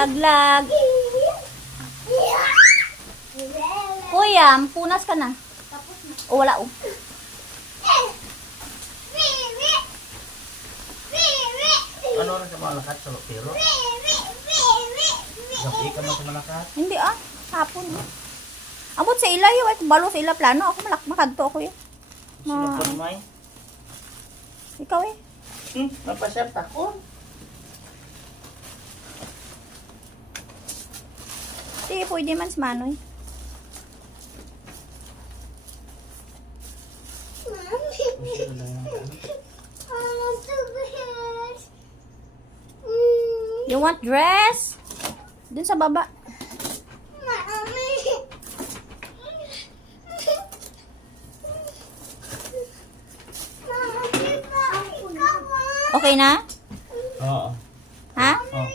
nalaglag. Kuya, punas ka na. O, wala o. Ano oras sa malakat sa pero? Gabi ka man sa malakat? Hindi hapon. Abot sa ila yun, ay balo sa ila plano. Ako makadto ako yun. Sino po may? Ikaw eh. Napasert ako. Sige, pwede man si Manoy. You want dress? Dun sa baba. Okay na? Oo. Ha? Oh.